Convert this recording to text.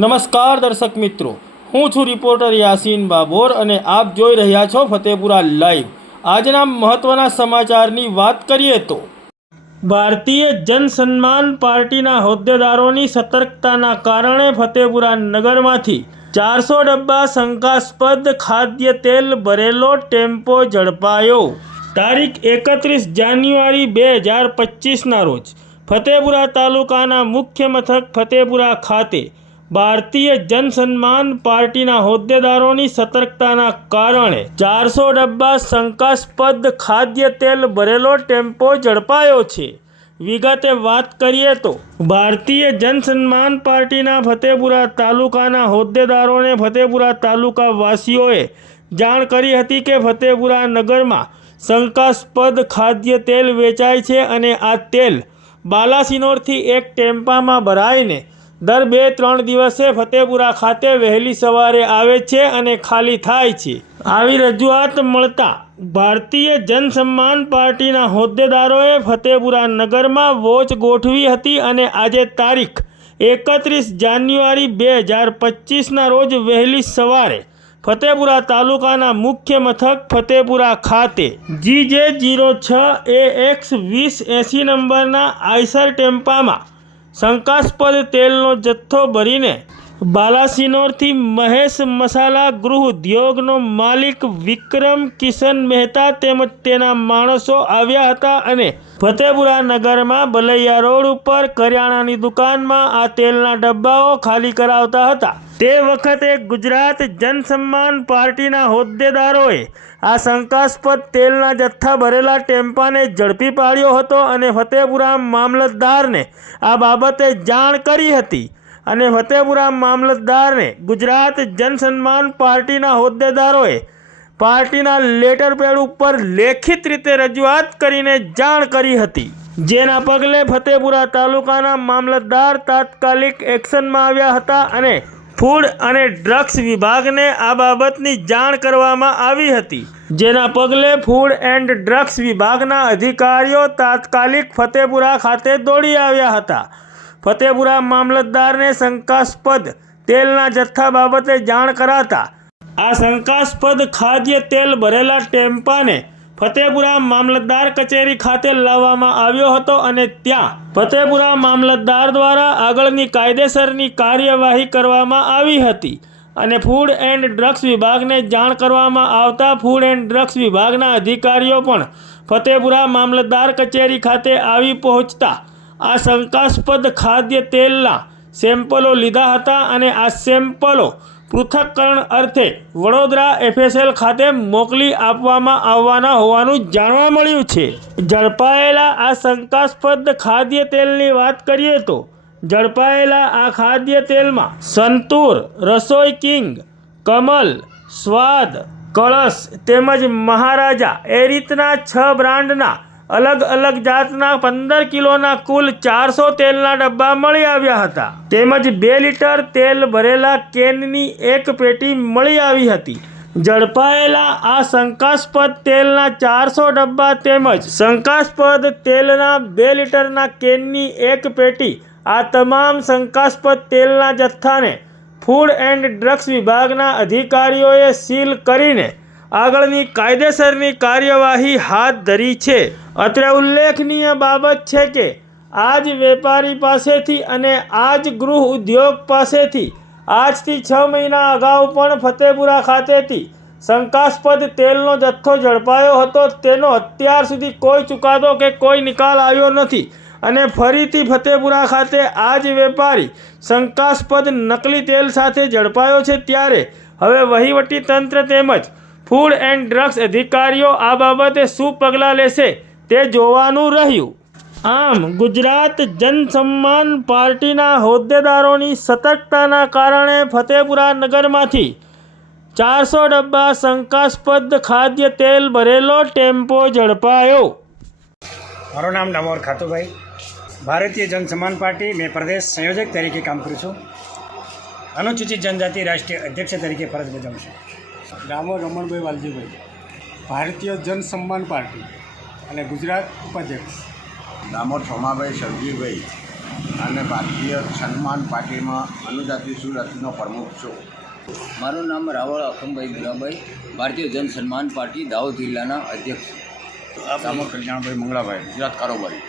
નમસ્કાર દર્શક મિત્રો. હું છું રિપોર્ટર યાસીન બાબોર અને આપ જોઈ રહ્યા છો ફતેપુરા લાઈવ. આજના મહત્વના સમાચારની વાત કરીએ તો ભારતીય જનસન્માન પાર્ટીના હોદ્દેદારોની સતર્કતાના કારણે ફતેપુરા નગરમાંથી ચારસો ડબ્બા શંકાસ્પદ ખાદ્ય તેલ ભરેલો ટેમ્પો ઝડપાયો. તારીખ એકત્રીસ જાન્યુઆરી બે હજાર પચીસના રોજ ફતેપુરા તાલુકાના મુખ્ય મથક ફતેપુરા ખાતે ભારતીય જનસન્માન પાર્ટીના હોદ્દેદારોની સતર્કતાના કારણે ચારસો ડબ્બા શંકાસ્પદ ખાદ્ય તેલ ભરેલો ટેમ્પો ઝડપાયો છે. વિગતે વાત કરીએ તો, ભારતીય જનસન્માન પાર્ટીના ફતેપુરા તાલુકાના હોદ્દેદારોને ફતેપુરા તાલુકા વાસીઓએ જાણ કરી હતી કે ફતેપુરા નગરમાં શંકાસ્પદ ખાદ્ય તેલ વેચાય છે અને આ તેલ બાલાસિનોરથી એક ટેમ્પામાં ભરાઈને દર બે ત્રણ દિવસે ફતેપુરા ખાતે વહેલી સવારે આવે છે અને ખાલી થાય છે. આવી રજૂઆત મળતા ભારતીય જનસન્માન પાર્ટીના હોદ્દેદારોએ ફતેપુરા નગરમાં વોચ ગોઠવી હતી અને આજે તારીખ એકત્રીસ જાન્યુઆરી બે હજાર પચીસના રોજ વહેલી સવારે ફતેપુરા તાલુકાના મુખ્ય મથક ફતેપુરા ખાતે જી જે જીરો છ એ એક્સ વીસ એંસી નંબરના આઈસર ટેમ્પામાં શંકાસ્પદ તેલનો જથ્થો ભરીને બાલાસિનોરથી મહેશ મસાલા ગૃહ ઉદ્યોગનો માલિક વિક્રમ કિશન મહેતા તેમજ તેના માણસો આવ્યા હતા અને ફતેપુરા નગરમાં બલૈયા રોડ ઉપર કરિયાણાની દુકાનમાં આ તેલના ડબ્બાઓ ખાલી કરાવતા હતા. તે વખતે ગુજરાત જનસન્માન પાર્ટીના હોદ્દેદારોએ આ શંકાસ્પદ તેલના જથ્થા ભરેલા ટેમ્પાને ઝડપી પાડ્યો હતો અને ફતેપુરા મામલતદારને આ બાબતે જાણ કરી હતી. અને ફતેપુરા મામલતદારને ગુજરાત જનસન્માન પાર્ટીના હોદ્દેદારોએ પાર્ટીના લેટર પેડ ઉપર લેખિત રીતે રજૂઆત કરીને જાણ કરી હતી. જેના પગલે ફતેપુરા તાલુકાના મામલતદાર તાત્કાલિક એક્શનમાં આવ્યા હતા અને ફૂડ અને ડ્રગ્સ વિભાગને આ બાબતની જાણ કરવામાં આવી હતી. જેના પગલે ફૂડ એન્ડ ડ્રગ્સ વિભાગના અધિકારીઓ તાત્કાલિક ફતેપુરા ખાતે દોડી આવ્યા હતા. ફતેપુરા મામલતદારને શંકાસ્પદ તેલના જથ્થા બાબતે જાણ કરાતા આ શંકાસ્પદ ખાદ્ય તેલ ભરેલા ટેમ્પાને ફતેપુરા મામલતદાર કચેરી ખાતે લાવવામાં આવ્યો હતો અને ત્યાં ફતેપુરા મામલતદાર દ્વારા આગળની કાયદેસરની કાર્યવાહી કરવામાં આવી હતી અને ફૂડ એન્ડ ડ્રગ્સ વિભાગને જાણ કરવામાં આવતા ફૂડ એન્ડ ડ્રગ્સ વિભાગના અધિકારીઓ પણ ફતેપુરા મામલતદાર કચેરી ખાતે આવી પહોંચતા આ શંકાસ્પદ ખાદ્ય તેલના સેમ્પલો લીધા હતા અને આ સેમ્પલો પૃથક્કરણ અર્થે વડોદરા એફએસએલ ખાતે મોકલી આપવામાં આવવાના હોવાનું જાણવા મળ્યું છે. ઝડપાયેલા આ શંકાસ્પદ ખાદ્ય તેલની વાત કરીએ તો ઝડપાયેલા આ ખાદ્ય તેલમાં સંતૂર, રસોઈ કિંગ, કમલ, સ્વાદ, કળશ તેમજ મહારાજા એ રીતના છ બ્રાન્ડના અલગ અલગ જાતના પંદર કિલોના કુલ ચારસો તેલના ડબ્બા મળી આવ્યા હતા. તેમજ બે લીટર તેલ ભરેલા કેનની એક પેટી મળી આવી હતી. ઝડપાયેલા આ શંકાસ્પદ તેલના ચારસો ડબ્બા તેમજ શંકાસ્પદ તેલના બે લીટરના કેનની એક પેટી આ તમામ શંકાસ્પદ તેલના જથ્થાને ફૂડ એન્ડ ડ્રગ્સ વિભાગના અધિકારીઓએ સીલ કરીને આગળની કાયદેસરની કાર્યવાહી હાથ ધરી છે. અત્રે ઉલ્લેખનીય બાબત છે કે આ જ વેપારી પાસેથી અને આ જ ગૃહ ઉદ્યોગ પાસેથી આજથી છ મહિના અગાઉ પણ ફતેપુરા ખાતેથી શંકાસ્પદ તેલનો જથ્થો ઝડપાયો હતો. તેનો અત્યાર સુધી કોઈ ચુકાદો કે કોઈ નિકાલ આવ્યો નથી અને ફરીથી ફતેપુરા ખાતે આ જ વેપારી શંકાસ્પદ નકલી તેલ સાથે ઝડપાયો છે. ત્યારે હવે વહીવટી તંત્ર તેમજ ફૂડ એન્ડ ડ્રગ્સ અધિકારીઓ આ બાબતે શું પગલાં લેશે તે જોવાનું રહ્યું. આમ, ગુજરાત જનસન્માન પાર્ટીના હોદ્દેદારોની સતર્કતાના કારણે ફતેપુરા નગરમાંથી ચારસો ડબ્બા શંકાસ્પદ ખાદ્ય તેલ ભરેલો ટેમ્પો ઝડપાયો. મારું નામ ડામોર ખાતુભાઈ. ભારતીય જનસન્માન પાર્ટી મેં પ્રદેશ સંયોજક તરીકે કામ કરું છું. અનુસૂચિત જનજાતિ રાષ્ટ્રીય અધ્યક્ષ તરીકે ફરજ બજાવું છું. ડામોર રમણભાઈ વાલજીભાઈ ભારતીય જન સન્માન પાર્ટી અને ગુજરાત ઉપાધ્યક્ષ. દામોદ સોમાભાઈ સરજીભાઈ અને ભારતીય સન્માન પાર્ટીમાં અનુજાતિ સુરતનો પ્રમુખ છું. મારું નામ રાવળ અખમભાઈ ભીરાભાઈ ભારતીય જન સન્માન પાર્ટી દાહોદ જિલ્લાના અધ્યક્ષ દામોદ કલ્યાણભાઈ મંગળાભાઈ ગુજરાત કારોબારી.